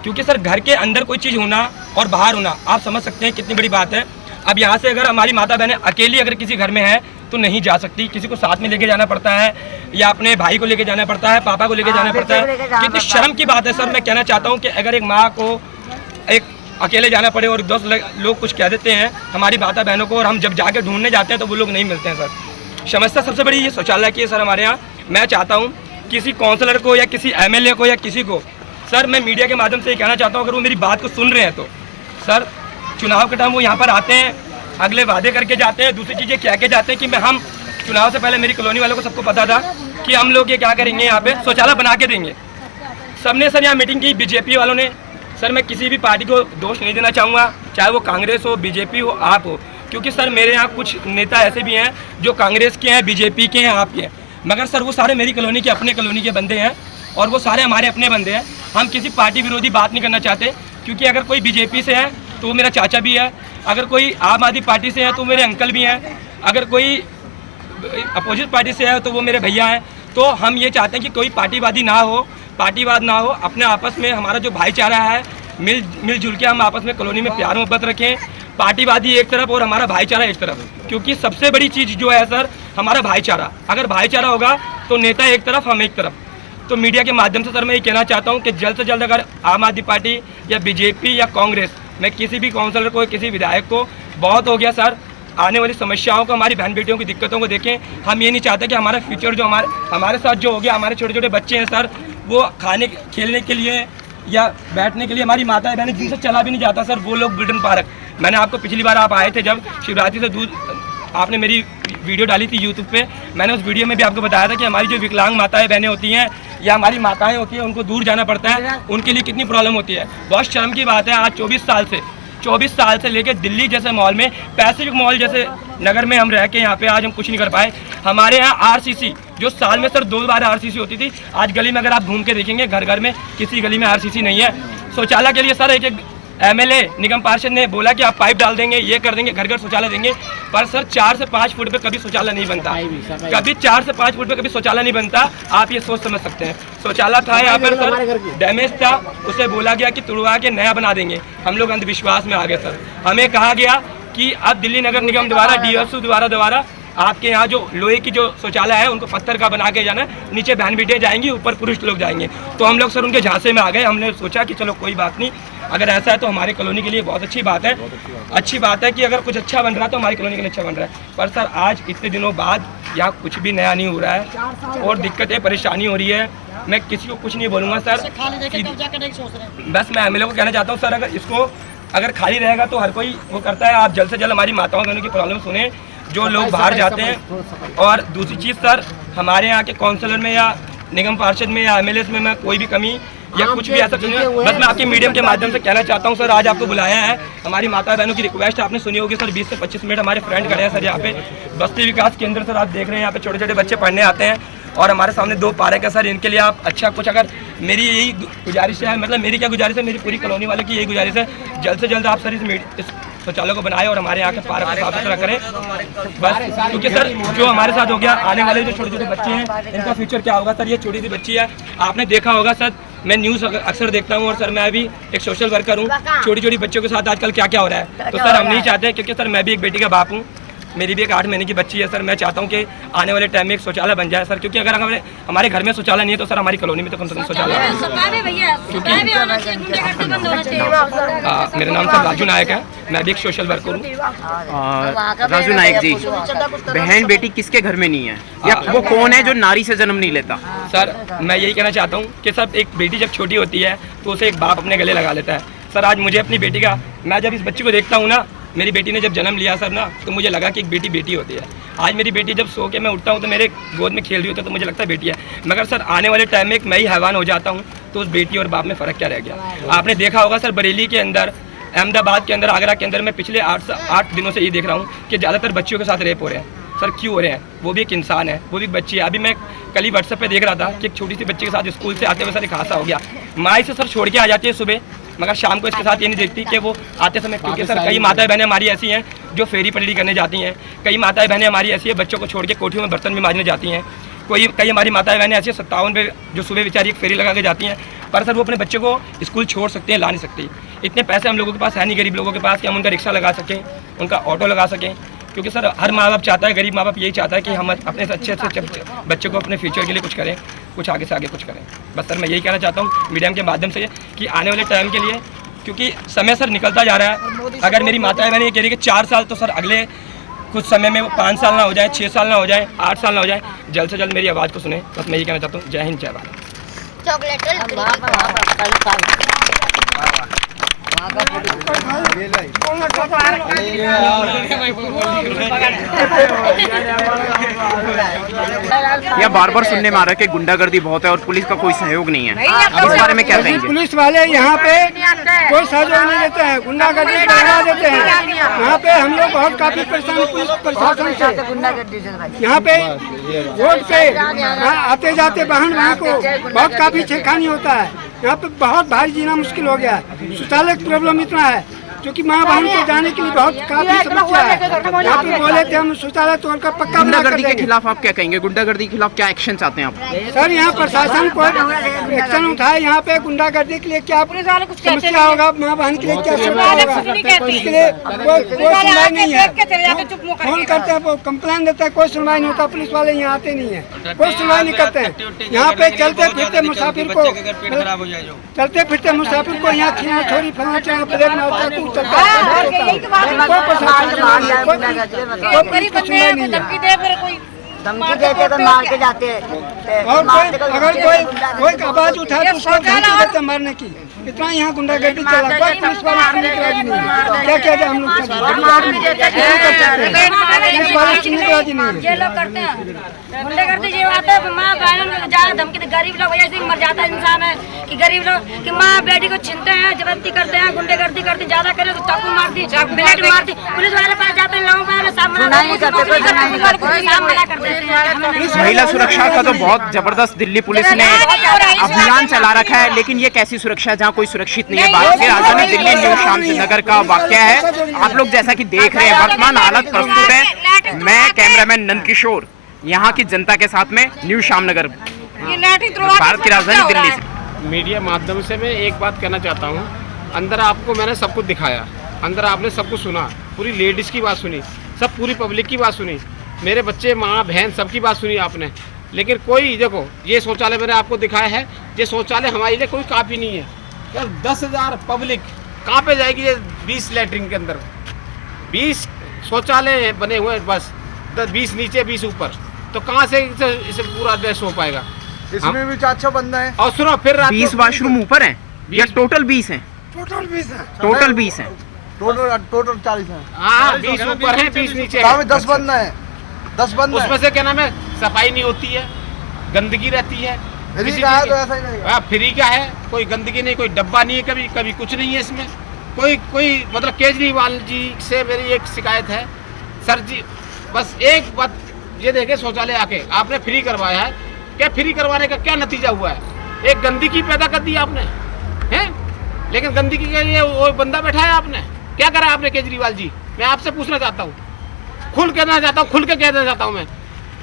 क्योंकि सर घर के अंदर कोई चीज़ होना और बाहर होना, आप समझ सकते हैं कितनी बड़ी बात है। अब यहाँ से अगर हमारी माता बहनें अकेली अगर किसी घर में है तो नहीं जा सकती, किसी को साथ में लेके जाना पड़ता है, या अपने भाई को लेके जाना पड़ता है, पापा को लेके जाना पड़ता है। कितनी शर्म की बात है सर। मैं कहना चाहता हूँ कि अगर एक माँ को एक अकेले जाना पड़े और 10 लोग कुछ कह देते हैं हमारी माता बहनों को, और हम जब जाके ढूंढने जाते हैं तो वो लोग नहीं मिलते हैं सर। समस्या सबसे बड़ी ये शौचालय की है सर हमारे यहाँ। मैं चाहता हूँ किसी काउंसलर को या किसी MLA को या किसी को, सर मैं मीडिया के माध्यम से ये कहना चाहता हूँ, अगर वो मेरी बात को सुन रहे हैं तो सर चुनाव के टाइम वो यहाँ पर आते हैं, अगले वादे करके जाते हैं, दूसरी चीज़ें कह के जाते हैं कि हम चुनाव से पहले मेरी कॉलोनी वालों को सबको पता था कि हम लोग ये क्या करेंगे, यहाँ पे शौचालय बना के देंगे। सबने सर यहाँ मीटिंग की, बीजेपी वालों ने। सर मैं किसी भी पार्टी को दोष नहीं देना चाहूँगा, चाहे वो कांग्रेस हो, बीजेपी हो, आप हो, क्योंकि सर मेरे यहाँ कुछ नेता ऐसे भी हैं जो कांग्रेस के हैं, बीजेपी के हैं, आपके हैं, मगर सर वो सारे मेरी कॉलोनी के अपने कॉलोनी के बंदे हैं और वो सारे हमारे अपने बंदे हैं। हम किसी पार्टी विरोधी बात नहीं करना चाहते, क्योंकि अगर कोई बीजेपी से है तो वो मेरा चाचा भी है, अगर कोई आम आदमी पार्टी से है तो मेरे अंकल भी हैं, अगर कोई अपोजिट पार्टी से है तो वो मेरे भैया हैं। तो हम ये चाहते हैं कि कोई पार्टीवादी ना हो, पार्टीवाद ना हो, अपने आपस में हमारा जो भाईचारा है मिलजुल के हम आपस में कॉलोनी में प्यार मोहब्बत रखें। पार्टीवादी एक तरफ और हमारा भाईचारा एक तरफ, क्योंकि सबसे बड़ी चीज़ जो है सर हमारा भाईचारा। अगर भाईचारा होगा तो नेता एक तरफ, हम एक तरफ। तो मीडिया के माध्यम से सर मैं ये कहना चाहता हूँ कि जल्द से जल्द अगर आम आदमी पार्टी या बीजेपी या कांग्रेस मैं किसी भी काउंसलर को, किसी विधायक को, बहुत हो गया सर, आने वाली समस्याओं को, हमारी बहन बेटियों की दिक्कतों को देखें। हम ये नहीं चाहते कि हमारा फ्यूचर जो हमारे साथ जो हो गया, हमारे छोटे छोटे बच्चे हैं सर, वो खाने खेलने के लिए या बैठने के लिए, हमारी माताएं बहनें जिनसे चला भी नहीं जाता सर, वो लोग गुल्डन पार्क, मैंने आपको पिछली बार आप आए थे जब शिवरात्रि से दूध आपने मेरी वीडियो डाली थी यूट्यूब पे, मैंने उस वीडियो में भी आपको बताया था कि हमारी जो विकलांग माताएं बहनें होती हैं या हमारी माताएं होती हैं, उनको दूर जाना पड़ता है, उनके लिए कितनी प्रॉब्लम होती है। बहुत शर्म की बात है, आज 24 साल से लेके दिल्ली जैसे मॉल में, पैसिफिक मॉल जैसे नगर में हम रह के यहाँ पे आज हम कुछ नहीं कर पाए। हमारे यहाँ आरसीसी जो साल में सर 2 बार आरसीसी होती थी, आज गली में अगर आप घूम के देखेंगे घर घर में किसी गली में आरसीसी नहीं है। शौचालय के लिए सर एक एमएलए निगम पार्षद ने बोला कि आप पाइप डाल देंगे, ये कर देंगे, घर घर शौचालय देंगे, पर सर 4 से 5 फुट पे कभी शौचालय नहीं बनता, कभी 4 से 5 फुट पे कभी शौचालय नहीं बनता। आप ये सोच समझ सकते हैं। शौचालय था यहाँ पर सर, डैमेज था, उसे बोला गया कि तुड़वा के नया बना देंगे। हम लोग अंधविश्वास में आ गए सर। हमें कहा गया कि अब दिल्ली नगर निगम द्वारा, डीएफसी द्वारा आपके यहाँ जो लोहे की जो शौचालय है उनको पत्थर का बना के जाना, नीचे बहन बेटियाँ जाएंगी, ऊपर पुरुष लोग जाएंगे। तो हम लोग सर उनके झांसे में आ गए। हमने सोचा कि चलो कोई बात नहीं, अगर ऐसा है तो हमारी कॉलोनी के लिए बहुत अच्छी बात है। अच्छी बात है कि अगर कुछ अच्छा बन रहा है तो हमारी कॉलोनी के लिए अच्छा बन रहा है। पर सर आज इतने दिनों बाद यहाँ कुछ भी नया नहीं हो रहा है और दिक्कतें परेशानी हो रही है। मैं किसी को कुछ नहीं बोलूँगा सर, बस मैं एमएलए को कहना चाहता हूँ सर, अगर इसको अगर खाली रहेगा तो हर कोई वो करता है। आप जल्द से जल्द हमारी माताओं बहनों की प्रॉब्लम सुने, जो लोग बाहर जाते हैं। और दूसरी चीज़ सर, हमारे यहाँ के काउंसलर में या निगम पार्षद में या एमएलए में मैं कोई भी कमी या कुछ भी ऐसा सुनिए, बस मैं आपके मीडियम के माध्यम से कहना चाहता हूँ सर, आज आपको बुलाया है, हमारी माता बहनों की रिक्वेस्ट आपने सुनी होगी सर। 20 से 25 मिनट हमारे फ्रेंड खड़े हैं सर यहाँ पे बस्ती विकास केंद्र सर, आप देख रहे हैं यहाँ पे छोटे छोटे बच्चे पढ़ने आते हैं और हमारे सामने 2 पार्क है सर। इनके लिए आप अच्छा कुछ, अगर मेरी यही गुजारिश है, मतलब मेरी क्या गुजारिश है, मेरी पूरी कॉलोनी वाले की यही गुजारिश है, जल्द से जल्द आप सर इस शौचालय को बनाए और हमारे यहाँ के पार्क को साफ सुथरा करें बस। क्योंकि सर जो हमारे साथ हो गया, आने वाले जो छोटे छोटे बच्चे हैं इनका फ्यूचर क्या होगा सर। ये छोटी सी बच्ची है, आपने देखा होगा सर, मैं न्यूज़ अक्सर देखता हूँ और सर मैं भी एक सोशल वर्कर हूँ। छोटी छोटी बच्चों के साथ आजकल क्या क्या हो रहा है, तो सर हम नहीं चाहते, क्योंकि सर मैं भी एक बेटी का बाप हूँ, मेरी भी एक 8 महीने की बच्ची है सर। मैं चाहता हूँ कि आने वाले टाइम में एक शौचालय बन जाए सर, क्योंकि अगर हमारे घर में शौचालय नहीं है तो सर हमारी कॉलोनी में तो कम से कम शौचालय है। मेरा नाम सर राजू नायक है, मैं भी एक सोशल वर्कर हूँ। राजू नायक जी, बहन बेटी किसके घर में नहीं है, या वो कौन है जो नारी से जन्म नहीं लेता? सर मैं यही कहना चाहता हूँ कि सब एक बेटी जब छोटी होती है तो उसे एक बाप अपने गले लगा लेता है सर। आज मुझे अपनी बेटी का, मैं जब इस बच्ची को देखता हूँ ना, मेरी बेटी ने जब जन्म लिया सर ना, तो मुझे लगा कि एक बेटी बेटी होती है। आज मेरी बेटी जब सो के मैं उठता हूँ तो मेरे गोद में खेल रही होती है तो मुझे लगता है बेटी है। मगर सर आने वाले टाइम में एक मैं ही हैवान हो जाता हूँ तो उस बेटी और बाप में फ़र्क क्या रह गया। आपने देखा होगा सर, बरेली के अंदर, अहमदाबाद के अंदर, आगरा के अंदर, मैं पिछले 8 दिनों से ये देख रहा हूँ कि ज़्यादातर बच्चियों के साथ रेप हो रहे हैं सर। क्यों हो रहे हैं? वो भी एक इंसान है, वो भी एक बच्ची है। अभी मैं कल ही व्हाट्सएप पे देख रहा था कि एक छोटी सी बच्ची के साथ स्कूल से आते हुए सर एक हादसा हो गया। माँ इसे सर छोड़ के आ जाती है सुबह, मगर शाम को इसके साथ ये नहीं देखती कि वो आते समय, क्योंकि सर कई माताएं बहनें हमारी ऐसी हैं जो फेरी पलड़ी करने जाती हैं, कई माताएं बहनें हमारी ऐसी है बच्चों को छोड़ के कोठियों में बर्तन भी मांजने जाती हैं, कई हमारी माताएं बहनें ऐसी 57 पे जो सुबह बेचारी एक फेरी लगा के जाती हैं। पर सर वो अपने बच्चे को स्कूल छोड़ सकते हैं, ला नहीं सकती। इतने पैसे हम लोगों के पास है नहीं, गरीब लोगों के पास, कि हम उनका रिक्शा लगा सकें, उनका ऑटो लगा सकें। क्योंकि सर हर माँ बाप चाहता है, गरीब माँ बाप यही चाहता है कि हम अपने से अच्छे बच्चे को अपने फ्यूचर के लिए कुछ करें, कुछ आगे से आगे कुछ करें। बस सर मैं यही कहना चाहता हूँ मीडिया के माध्यम से कि आने वाले टाइम के लिए, क्योंकि समय सर निकलता जा रहा है। अगर मेरी माताएं बहनें ये कह रही कि 4 साल, तो सर अगले कुछ समय में वो 5 साल ना हो जाए, 6 साल ना हो जाए, 8 साल ना हो जाए। जल्द से जल्द मेरी आवाज़ को सुने, बस मैं यही कहना चाहता हूँ। जय हिंद, जय भारत। यह बार बार सुनने में आ रहा है कि गुंडागर्दी बहुत है और पुलिस का कोई सहयोग नहीं है, इस बारे में क्या कहेंगे? पुलिस वाले यहाँ पे कोई सहयोग नहीं देते हैं, गुंडागर्दी बढ़ा देते हैं। यहाँ पे हम लोग बहुत काफी परेशान पुलिस प्रशासन से। यहाँ पे रोड पे आते जाते वाहन को बहुत काफी छेड़खानी होता है। यहाँ पे बहुत भारी जीना मुश्किल हो गया है। शौचालय की प्रॉब्लम इतना है क्योंकि माँ बहन को जाने के लिए बहुत काफी समस्या है। यहाँ पे बोले थे हम शौचालय तोड़कर पक्का गुंडागर्दी के खिलाफ आप क्या कहेंगे? गुंडागर्दी के खिलाफ क्या एक्शन चाहते हैं आप? सर यहाँ प्रशासन को एक्शन उठाए। यहाँ पे गुंडागर्दी के लिए क्या समस्या होगा, माँ बहन के लिए क्या समस्या होगा, इसके लिए कोई सुनवाई नहीं है। फोन करते हैं, कंप्लेन देते हैं, कोई सुनवाई नहीं होता। पुलिस वाले यहाँ आते नहीं है, कोई सुनवाई नहीं करते हैं। यहाँ पे चलते फिरते मुसाफिर को यहाँ खींचना छोड़ी फैलाना, ब्रेक मारता चलता है। धमकी देते तो मार के जाते हैं। और अगर कोई आवाज उठाए तो उसको धमकी देते मारने की। इतना यहाँ गुंडागर्दी चला, कोई पुलिस वाला सुनने की राजी नहीं है। क्या किया जाए हम लोग गरीब आदमी पुलिस वाले सुनने की राजी नहीं है। ये लोग करते हैं गुंडागर्दी, ये बात है माँ बहन को ज्यादा धमकी दे। गरीब लोग वजह से मर जाता है इंसान है कि गरीब लोग कि माँ बेटी को छीनते हैं, जबरदस्ती करते हैं, गुंडागर्दी करते, ज्यादा करे तो चाकू मार दी, ब्लेड मार दी। पुलिस वाले पास जाते हैं, लोगों को सामना करते हैं। महिला सुरक्षा का तो बहुत जबरदस्त दिल्ली पुलिस ने अभियान चला रखा है, लेकिन ये कैसी सुरक्षा है जहाँ कोई सुरक्षित नहीं है। भारतीय राजधानी दिल्ली न्यू शामली नगर का वाकया है। आप लोग जैसा कि देख रहे हैं वर्तमान हालत प्रस्तुत है। मैं कैमरामैन नंद किशोर यहाँ की जनता के साथ में न्यू शामनगर, भारत की राजधानी दिल्ली से। मीडिया माध्यम से मैं एक बात कहना चाहता हूँ, अंदर आपको मैंने सब कुछ दिखाया, अंदर आपने सब कुछ सुना, पूरी लेडीज़ की बात सुनी, सब पूरी पब्लिक की बात सुनी, मेरे बच्चे माँ बहन सबकी बात सुनी आपने। लेकिन कोई देखो ये शौचालय मैंने आपको दिखाया है, ये शौचालय हमारे लिए कोई काफ़ी नहीं है यार। 10,000 पब्लिक कहाँ पे जाएगी ये 20 लैट्रिन के अंदर? 20 शौचालय बने हुए हैं बस, 20 नीचे 20 ऊपर, तो कहाँ से इसे पूरा ड्रेस हो पाएगा? इसमें भी 4-6 बंदा है। और सुनो फिर 20 वॉशरूम ऊपर हैं या टोटल 20 हैं? टोटल 20 है। टोटल 20 हैं। टोटल 40 है। हाँ 20 ऊपर है 20 नीचे है। 10 बंदा है, 10 बंदा। उसमें से क्या नाम है, सफाई नहीं होती है, गंदगी रहती है। फ्री का है तो ऐसा ही रहेगा। फ्री का है, कोई गंदगी नहीं, कोई डब्बा नहीं है, कभी कुछ नहीं है इसमें। कोई मतलब केजरीवाल जी से मेरी एक शिकायत है, सर जी बस एक बात ये देखे, शौचालय आके आपने फ्री करवाया है, क्या फ्री करवाने का क्या नतीजा हुआ है? एक गंदगी पैदा कर दी आपने हैं, लेकिन गंदगी के लिए वो बंदा बैठाया आपने, क्या करा आपने केजरीवाल जी? मैं आपसे पूछना चाहता हूँ, खुल कहना चाहता हूँ, खुल के कहना चाहता हूँ मैं,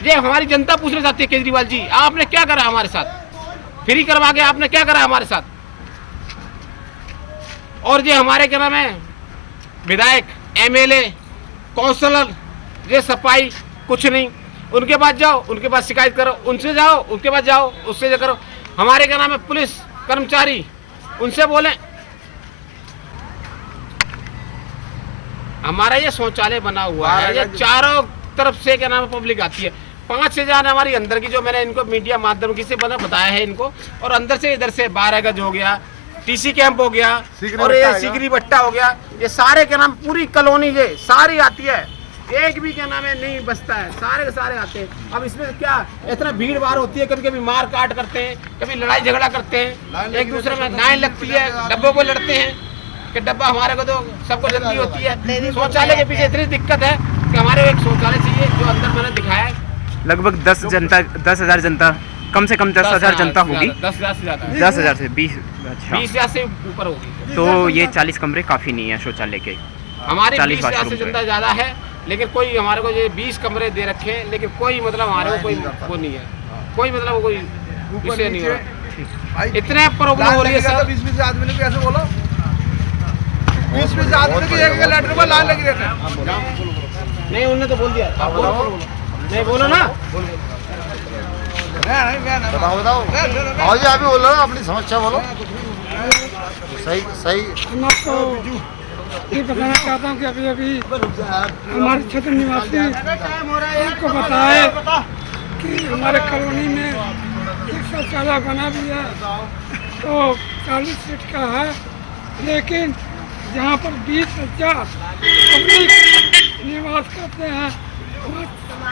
ये हमारी जनता पूछना चाहती है केजरीवाल जी आपने क्या करा हमारे साथ? फ्री करवा के आपने क्या करा हमारे साथ? और ये हमारे क्या नाम है विधायक, एमएलए, काउंसलर, ये सफाई कुछ नहीं, उनके पास जाओ, उनके पास शिकायत करो, उनसे जाओ, उनके पास जाओ, उससे करो। हमारे क्या नाम है पुलिस कर्मचारी, उनसे बोलें। हमारा ये शौचालय बना हुआ है, ये चारों तरफ से क्या नाम है पब्लिक आती है। 5 से ज्यादा हमारी अंदर की जो मैंने इनको मीडिया माध्यम की से बताया है इनको, और अंदर से इधर से 12 गज हो गया, टीसी कैंप हो गया, और ये सिगरी भट्टा हो गया, ये सारे क्या नाम पूरी कॉलोनी ये सारी आती है, एक भी क्या नाम है नहीं बचता है, सारे के सारे आते हैं। अब इसमें क्या इतना भीड़ भाड़ होती है, कभी कभी मार काट करते हैं, कभी लड़ाई झगड़ा करते हैं, एक दूसरे में लाइन लगती है, डब्बों को लड़ते हैं कि डब्बा हमारे को तो सबको जल्दी होती है। शौचालय के पीछे इतनी दिक्कत है कि हमारे एक शौचालय चाहिए जो अंदर मैंने दिखाया है। लगभग 10,000 जनता, कम से कम 10,000 जनता होगी। 10,000 से ज्यादा, 10,000 से 20, अच्छा 20,000 से ऊपर होगी। तो ये 40 कमरे काफ़ी नहीं है शौचालय के, हमारे 40,000 से जनता ज़्यादा है, लेकिन कोई हमारे को ये 20 कमरे दे रखे हैं, लेकिन कोई मतलब हमारे को कोई वो नहीं है, कोई मतलब कोई विषय नहीं है। इतने प्रॉब्लम हो रही है सर। 20-20 आदमी ने कैसे बोला, 20-20 आदमी की एक लेटर पर लाइन लगी रहती है। नहीं उन्होंने तो बोल दिया, नहीं बोलो ना, बताओ भाजी आप ही बोलो, अपनी समस्या बोलो। सही हम आपको ये बताना चाहता हूँ कि अभी हमारे क्षेत्र निवासी आपको बताए कि हमारे कॉलोनी में एक शौचालय बना भी है, तो 40 फीट का है, लेकिन जहाँ पर 20,000 पब्लिक निवास करते हैं,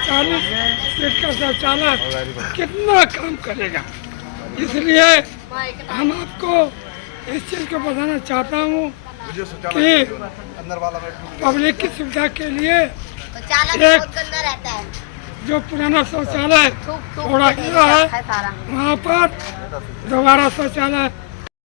40 फीट का शौचालय कितना काम करेगा? इसलिए हम आपको इस चीज़ को बताना चाहता हूँ कि पब्लिक की सुविधा के लिए एक जो पुराना शौचालय थोड़ा गया है, वहाँ पर दोबारा शौचालय